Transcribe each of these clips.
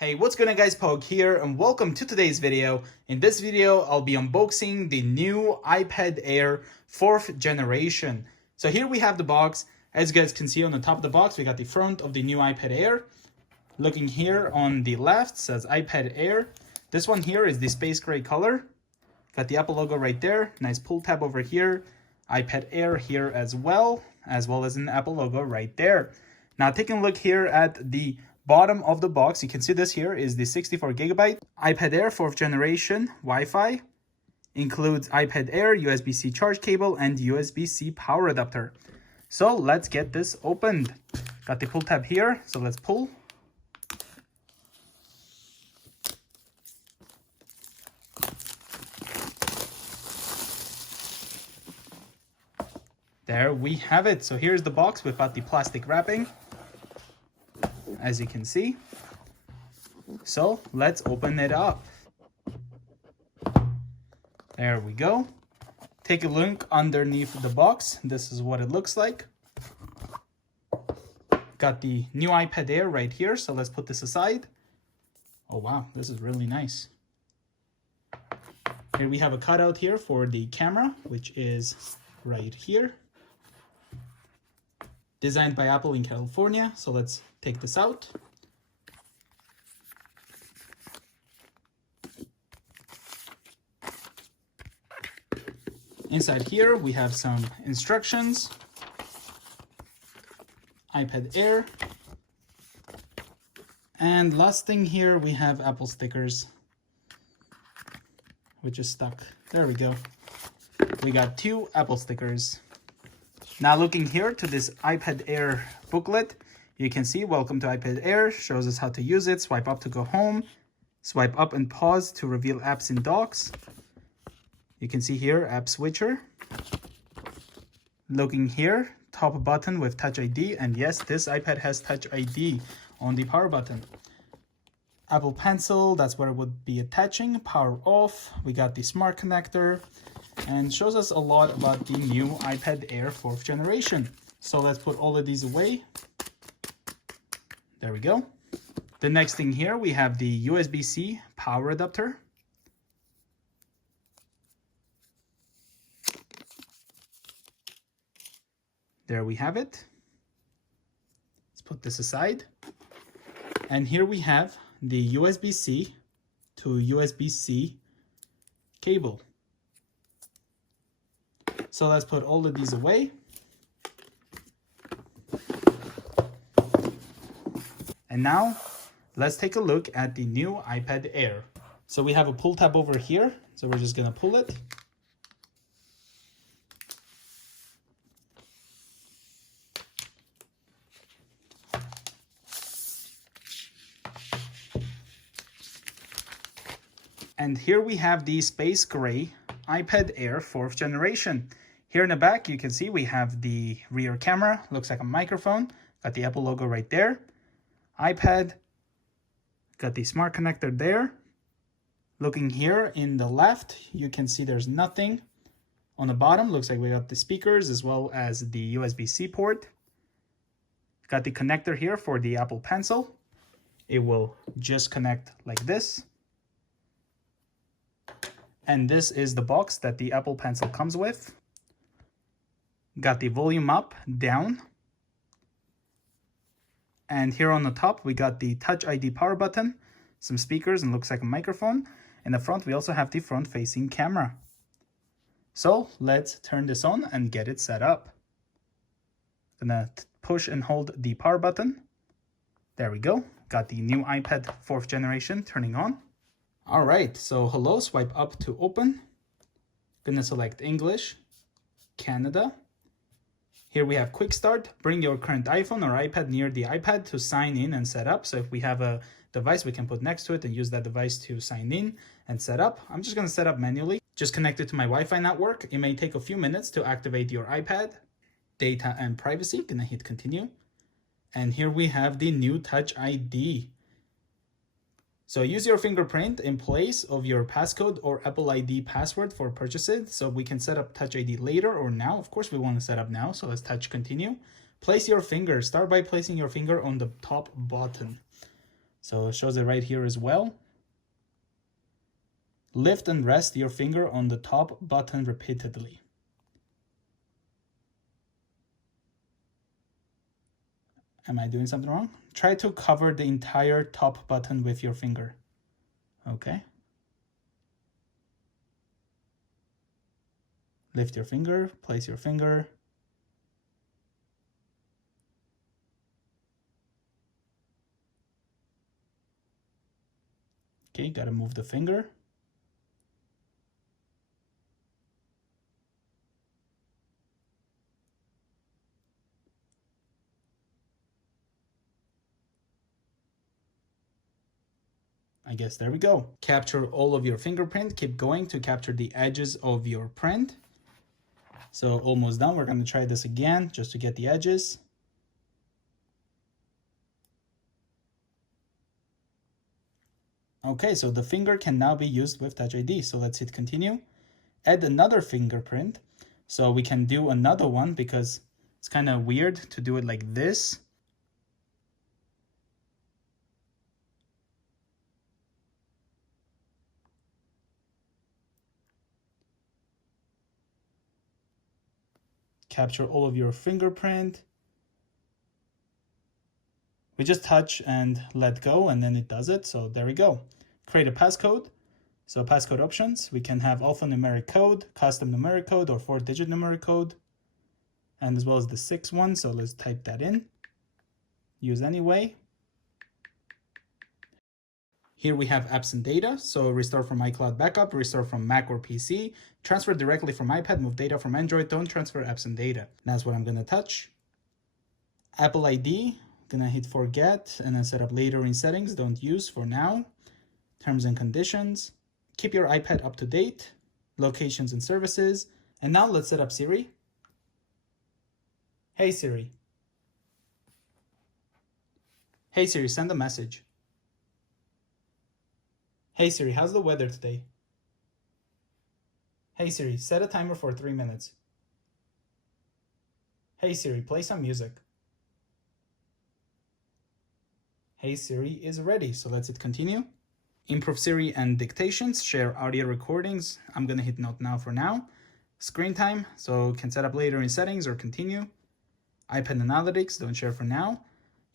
Hey, what's going on guys, Pogue here and welcome to today's video. In this video, I'll be unboxing the new iPad Air 4th generation. So here we have the box. As you guys can see on the top of the box, we got the front of the new iPad Air. Looking here on the left says iPad Air. This one here is the space gray color. Got the Apple logo right there. Nice pull tab over here. iPad Air here as well as an Apple logo right there. Now taking a look here at the bottom of the box, you can see this here is the 64GB iPad Air 4th generation Wi-Fi. Includes iPad Air, USB-C charge cable, and USB-C power adapter. So let's get this opened. Got the pull tab here, so let's pull. There we have it. So here's the box without the plastic wrapping, as you can see. So let's open it up. There we go. Take a look underneath the box. This is what it looks like. Got the new iPad Air right here, so let's put this aside. Oh wow, this is really nice. Here we have a cutout here for the camera, which is right here. Designed by Apple in California, so let's take this out. Inside here, we have some instructions. iPad Air. And last thing here, we have Apple stickers, which is stuck. There we go. We got 2 Apple stickers. Now looking here to this iPad Air booklet, you can see welcome to iPad Air, shows us how to use it. Swipe up to go home, swipe up and pause to reveal apps in docs. You can see here app switcher. Looking here, top button with Touch ID, and yes, this iPad has Touch ID on the power button. Apple Pencil, that's where it would be attaching. Power off, we got the smart connector, and shows us a lot about the new iPad Air 4th generation. So let's put all of these away. There we go. The next thing here, we have the USB-C power adapter. There we have it. Let's put this aside. And here we have the USB-C to USB-C cable. So let's put all of these away. And now let's take a look at the new iPad Air. So we have a pull tab over here. So we're just gonna pull it. And here we have the space gray iPad Air 4th generation. Here in the back, you can see we have the rear camera. Looks like a microphone. Got the Apple logo right there. iPad. Got the smart connector there. Looking here in the left, you can see there's nothing. On the bottom, looks like we got the speakers as well as the USB-C port. Got the connector here for the Apple Pencil. It will just connect like this. And this is the box that the Apple Pencil comes with. Got the volume up, down. And here on the top, we got the Touch ID power button, some speakers, and looks like a microphone. In the front, we also have the front-facing camera. So let's turn this on and get it set up. Gonna push and hold the power button. There we go. Got the new iPad 4th generation turning on. All right, so hello, swipe up to open. Gonna select English, Canada. Here we have quick start. Bring your current iPhone or iPad near the iPad to sign in and set up. So if we have a device, we can put next to it and use that device to sign in and set up. I'm just gonna set up manually. Just connect it to my Wi-Fi network. It may take a few minutes to activate your iPad. Data and privacy, gonna hit continue. And here we have the new Touch ID. So use your fingerprint in place of your passcode or Apple ID password for purchases. So we can set up Touch ID later or now. Of course, we want to set up now. So let's touch continue. Place your finger. Start by placing your finger on the top button. So it shows it right here as well. Lift and rest your finger on the top button repeatedly. Am I doing something wrong? Try to cover the entire top button with your finger. Okay. Lift your finger, place your finger. Okay, gotta move the finger. I guess there we go. Capture all of your fingerprint. Keep going to capture the edges of your print. So almost done. We're going to try this again just to get the edges. Okay, so the finger can now be used with Touch ID. So let's hit continue. Add another fingerprint. So we can do another one because it's kind of weird to do it like this. Capture all of your fingerprint. We just touch and let go and then it does it. So there we go. Create a passcode. So passcode options, we can have alphanumeric code, custom numeric code, or 4-digit numeric code, and as well as the 6 one. So let's type that in. Use anyway. Here we have apps and data. So restore from iCloud backup, restore from Mac or PC, transfer directly from iPad, move data from Android, don't transfer apps and data. That's what I'm gonna touch. Apple ID, gonna hit forget and then set up later in settings, don't use for now. Terms and conditions. Keep your iPad up to date, locations and services. And now let's set up Siri. Hey Siri. Hey Siri, send a message. Hey Siri, how's the weather today? Hey Siri, set a timer for 3 minutes. Hey Siri, play some music. Hey Siri is ready, so let's hit continue. Improve Siri and dictations, share audio recordings. I'm gonna hit note now for now. Screen time, so can set up later in settings or continue. iPad analytics, don't share for now.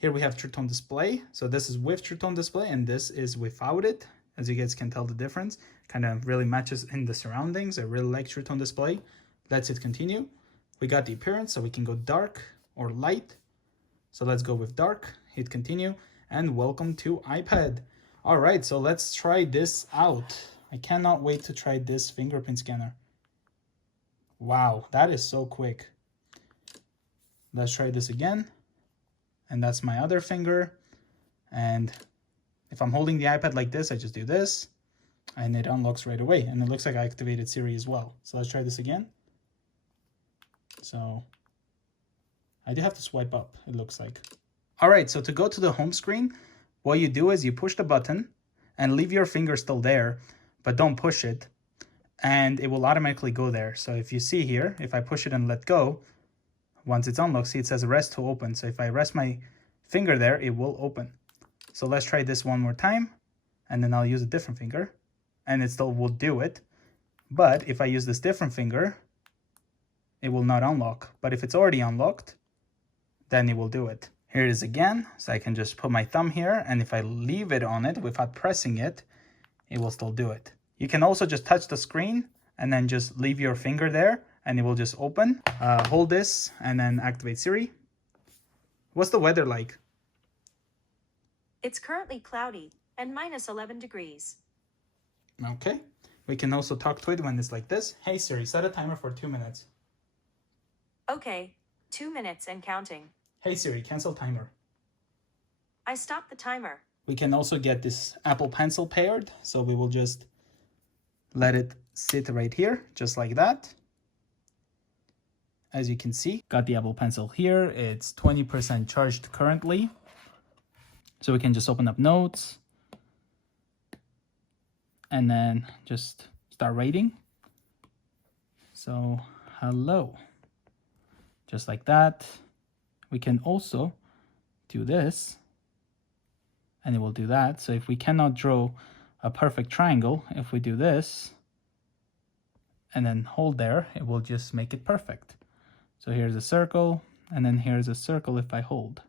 Here we have True Tone Display. So this is with True Tone Display and this is without it. As you guys can tell the difference, kind of really matches in the surroundings. I really like True Tone Display. Let's hit continue. We got the appearance, so we can go dark or light. So let's go with dark, hit continue, and welcome to iPad. All right, so let's try this out. I cannot wait to try this fingerprint scanner. Wow, that is so quick. Let's try this again. And that's my other finger. And if I'm holding the iPad like this, I just do this and it unlocks right away. And it looks like I activated Siri as well. So let's try this again. So I do have to swipe up, it looks like. All right, so to go to the home screen, what you do is you push the button and leave your finger still there, but don't push it. And it will automatically go there. So if you see here, if I push it and let go, once it's unlocked, see it says rest to open. So if I rest my finger there, it will open. So let's try this one more time, and then I'll use a different finger, and it still will do it. But if I use this different finger, it will not unlock. But if it's already unlocked, then it will do it. Here it is again, so I can just put my thumb here, and if I leave it on it without pressing it, it will still do it. You can also just touch the screen, and then just leave your finger there, and it will just open. Hold this, and then activate Siri. What's the weather like? It's currently cloudy and minus 11 degrees. Okay. We can also talk to it when it's like this. Hey Siri, set a timer for 2 minutes. Okay, 2 minutes and counting. Hey Siri, cancel timer. I stopped the timer. We can also get this Apple Pencil paired. So we will just let it sit right here, just like that. As you can see, got the Apple Pencil here. It's 20% charged currently. So we can just open up notes and then just start writing. So hello, just like that. We can also do this and it will do that. So if we cannot draw a perfect triangle, if we do this and then hold there, it will just make it perfect. So here's a circle, and then here's a circle if I hold.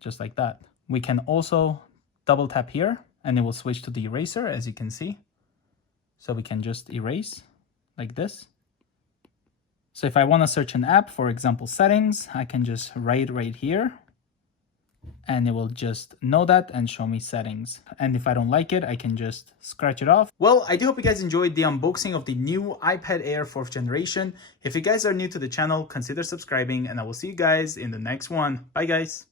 Just like that. We can also double tap here and it will switch to the eraser, as you can see. So we can just erase like this. So if I want to search an app, for example, settings, I can just write right here and it will just know that and show me settings. And if I don't like it, I can just scratch it off. Well, I do hope you guys enjoyed the unboxing of the new iPad Air 4th generation. If you guys are new to the channel, consider subscribing and I will see you guys in the next one. Bye guys.